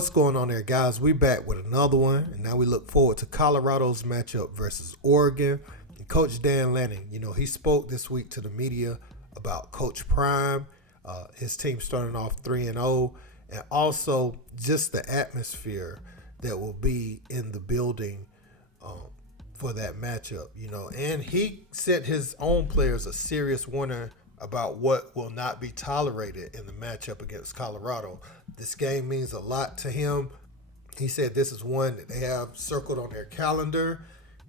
What's going on there, guys? We back with another one, and now we look forward to Colorado's matchup versus Oregon. And Coach Dan Lanning, he spoke this week to the media about Coach Prime, his team starting off 3-0, and also just the atmosphere that will be in the building for that matchup, And he sent his own players a serious warning about what will not be tolerated in the matchup against Colorado. This game means a lot to him. He said this is one that they have circled on their calendar,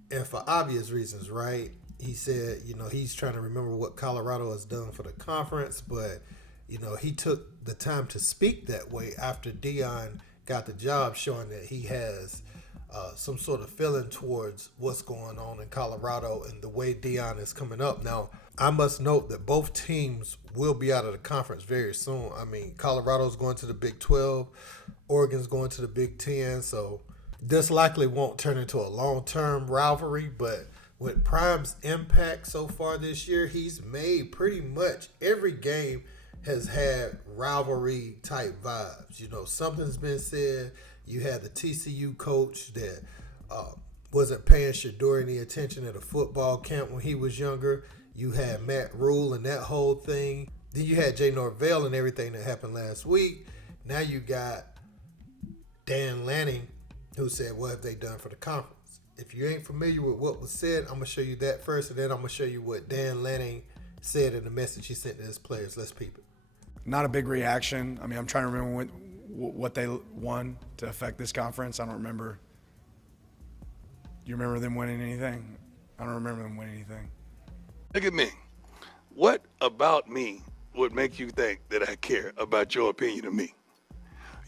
and for obvious reasons, right? He said, he's trying to remember what Colorado has done for the conference, but, he took the time to speak that way after Deion got the job, showing that he has some sort of feeling towards what's going on in Colorado and the way Deion is coming up. Now, I must note that both teams will be out of the conference very soon. I mean, Colorado's going to the Big 12, Oregon's going to the Big 10, so this likely won't turn into a long-term rivalry, but with Prime's impact so far this year, he's made pretty much every game has had rivalry-type vibes. Something's been said. You had the TCU coach that wasn't paying Shador any attention at a football camp when he was younger. You had Matt Rule and that whole thing. Then you had Jay Norvell and everything that happened last week. Now you got Dan Lanning, who said, what have they done for the conference? If you ain't familiar with what was said, I'm going to show you that first, and then I'm going to show you what Dan Lanning said in the message he sent to his players. Let's peep it. Not a big reaction. I mean, I'm trying to remember what they won to affect this conference. I don't remember. You remember them winning anything? I don't remember them winning anything. Look at me. What about me would make you think that I care about your opinion of me?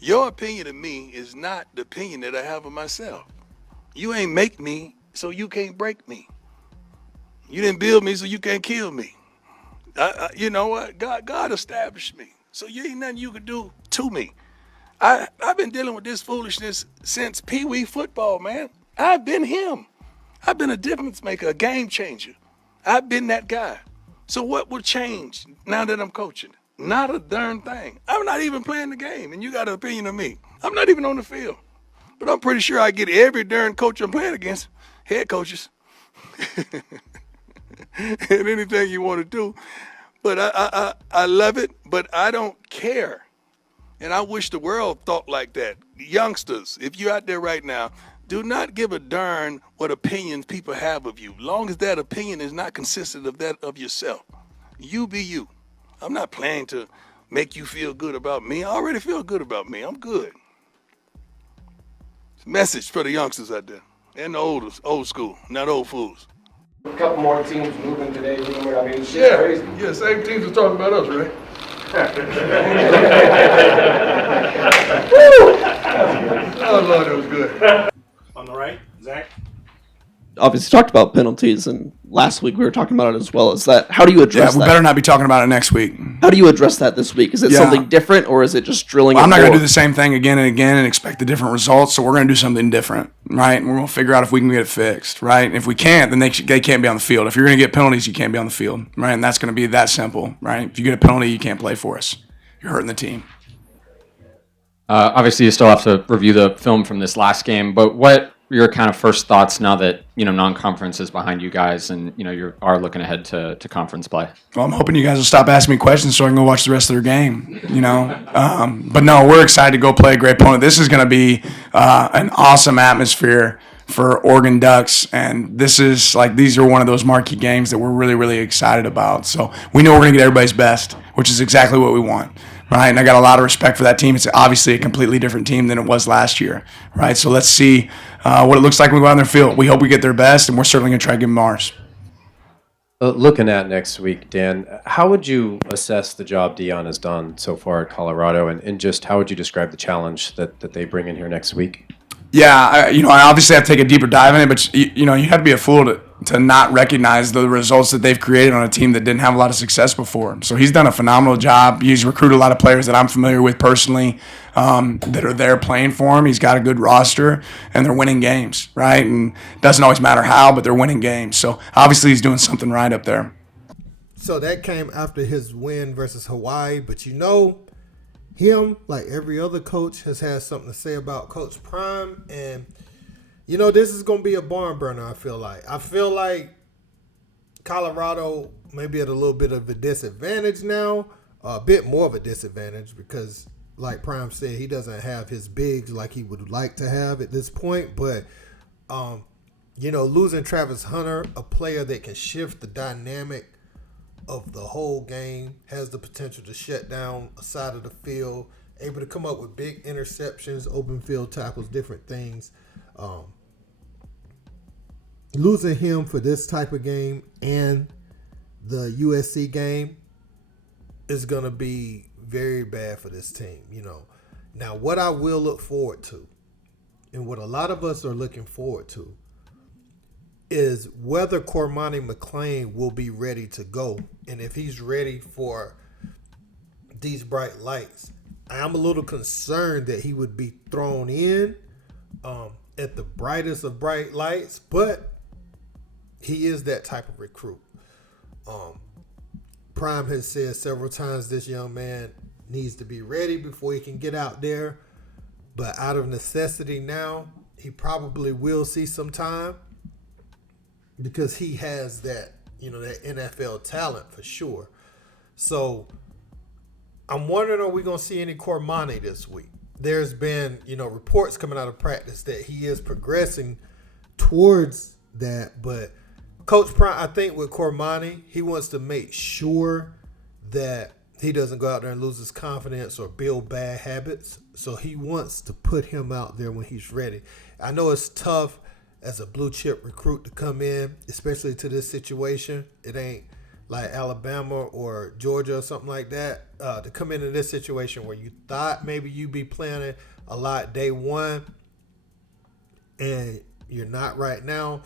Your opinion of me is not the opinion that I have of myself. You ain't make me, so you can't break me. You didn't build me, so you can't kill me. You know what? God established me, so you ain't nothing you could do to me. I've been dealing with this foolishness since Pee Wee football, man. I've been him. I've been a difference maker, a game changer. I've been that guy. So what will change now that I'm coaching? Not a darn thing. I'm not even playing the game, and you got an opinion of me. I'm not even on the field. But I'm pretty sure I get every darn coach I'm playing against, head coaches, and anything you want to do. But I love it, but I don't care. And I wish the world thought like that. Youngsters, if you're out there right now, do not give a darn what opinions people have of you, long as that opinion is not consistent of that of yourself. You be you. I'm not planning to make you feel good about me. I already feel good about me. I'm good. It's a message for the youngsters out there and the old school, not old fools. A couple more teams moving today. Rumor, I mean, it's crazy. Yeah, same teams are talking about us, right? Oh, Lord, it was good. On the right, Zach? Obviously talked about penalties, and last week we were talking about it as well. Is that, how do you address Yeah, we that? better not be talking about it next week. How do you address that this week? Is it something different, or is it just drilling? I'm not going to do the same thing again and again and expect the different results, so we're going to do something different, right? And we're going to figure out if we can get it fixed, right? And if we can't, then they can't be on the field. If you're going to get penalties, you can't be on the field, right? And that's going to be that simple, right? If you get a penalty, you can't play for us. You're hurting the team. Obviously, you still have to review the film from this last game, but what are your kind of first thoughts now that, non-conference is behind you guys and, you are looking ahead to conference play? Well, I'm hoping you guys will stop asking me questions so I can go watch the rest of their game, But no, we're excited to go play a great opponent. This is going to be an awesome atmosphere for Oregon Ducks, and these are one of those marquee games that we're really, really excited about. So we know we're going to get everybody's best, which is exactly what we want. Right, and I got a lot of respect for that team. It's obviously a completely different team than it was last year, right? So let's see what it looks like when we go out on their field. We hope we get their best, and we're certainly going to try to give them ours. Looking at next week, Dan, how would you assess the job Deion has done so far at Colorado, and just how would you describe the challenge that they bring in here next week? Yeah, I obviously have to take a deeper dive in it, but you have to be a fool to not recognize the results that they've created on a team that didn't have a lot of success before. So he's done a phenomenal job. He's recruited a lot of players that I'm familiar with personally that are there playing for him. He's got a good roster, and they're winning games, right? And it doesn't always matter how, but they're winning games. So obviously he's doing something right up there. So that came after his win versus Hawaii, but him, like every other coach, has had something to say about Coach Prime. And, you know, this is going to be a barn burner, I feel like. I feel like Colorado may be at a little bit of a disadvantage now, a bit more of a disadvantage because, like Prime said, he doesn't have his bigs like he would like to have at this point. But, you know, losing Travis Hunter, a player that can shift the dynamic of the whole game, has the potential to shut down a side of the field, able to come up with big interceptions, open field tackles, different things. Losing him for this type of game and the USC game is going to be very bad for this team, you know. Now, what I will look forward to, and what a lot of us are looking forward to, is whether Cormani McClain will be ready to go. And if he's ready for these bright lights, I'm a little concerned that he would be thrown in at the brightest of bright lights, but he is that type of recruit. Prime has said several times this young man needs to be ready before he can get out there. But out of necessity now, he probably will see some time because he has that, you know, that NFL talent for sure. So I'm wondering, are we going to see any Cormani this week? There's been, you know, reports coming out of practice that he is progressing towards that. But Coach Prime, I think with Cormani, he wants to make sure that he doesn't go out there and lose his confidence or build bad habits. So he wants to put him out there when he's ready. I know it's tough as a blue chip recruit to come in, especially to this situation. It ain't like Alabama or Georgia or something like that, to come into this situation where you thought maybe you'd be playing a lot day one and you're not right now.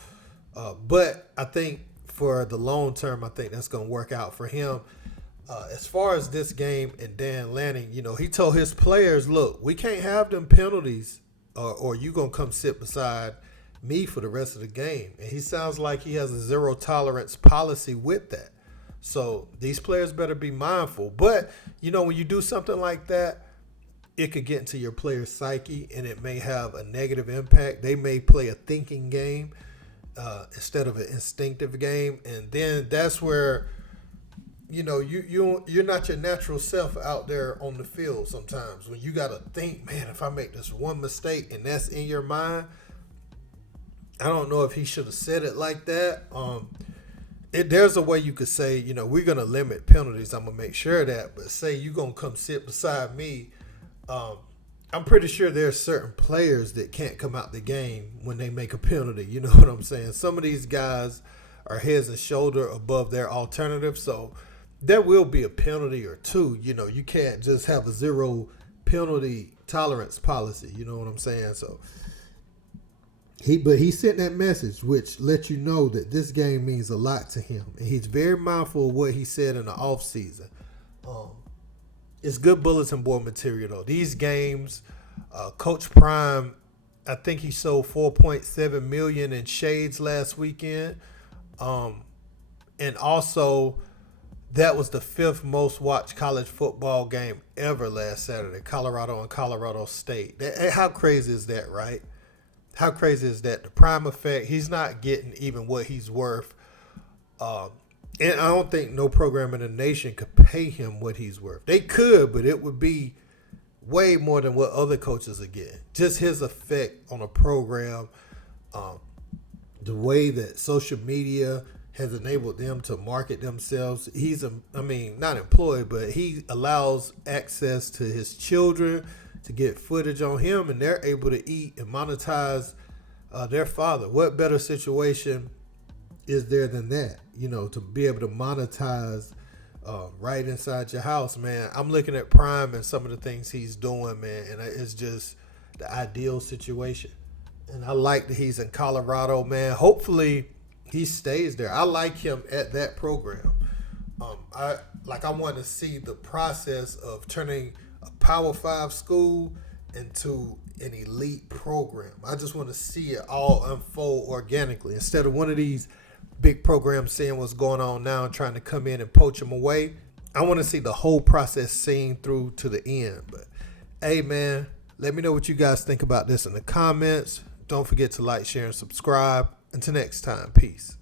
But I think for the long term, I think that's going to work out for him. As far as this game and Dan Lanning, you know, he told his players, look, we can't have them penalties or you going to come sit beside me for the rest of the game. And he sounds like he has a zero tolerance policy with that. So these players better be mindful. But, you know, when you do something like that, it could get into your player's psyche and it may have a negative impact. They may play a thinking game instead of an instinctive game. And then that's where, you know, you're not your natural self out there on the field sometimes. When you got to think, man, if I make this one mistake and that's in your mind, I don't know if he should have said it like that. There's a way you could say, you know, we're going to limit penalties. I'm going to make sure of that. But say you're going to come sit beside me. I'm pretty sure there's certain players that can't come out the game when they make a penalty. You know what I'm saying? Some of these guys are heads and shoulder above their alternative. So there will be a penalty or two. You know, you can't just have a zero penalty tolerance policy. You know what I'm saying? So he sent that message, which lets you know that this game means a lot to him. And he's very mindful of what he said in the offseason. It's good bulletin board material, though. These games, Coach Prime, I think he sold 4.7 million in shades last weekend. And also, that was the 5th most watched college football game ever last Saturday, Colorado and Colorado State. How crazy is that, right? How crazy is that? The Prime effect, he's not getting even what he's worth. And I don't think no program in the nation could pay him what he's worth. They could, but it would be way more than what other coaches are getting. Just his effect on a program, the way that social media has enabled them to market themselves. He's, not employed, but he allows access to his children to get footage on him, and they're able to eat and monetize their father. What better situation is there than that? You know, to be able to monetize right inside your house, man. I'm looking at Prime and some of the things he's doing, man, and it's just the ideal situation. And I like that he's in Colorado, man. Hopefully he stays there. I like him at that program. I want to see the process of turning a Power 5 school into an elite program. I just want to see it all unfold organically instead of one of these big programs seeing what's going on now and trying to come in and poach them away. I want to see the whole process seen through to the end. But hey, man, let me know what you guys think about this in the comments. Don't forget to like, share, and subscribe. Until next time, peace.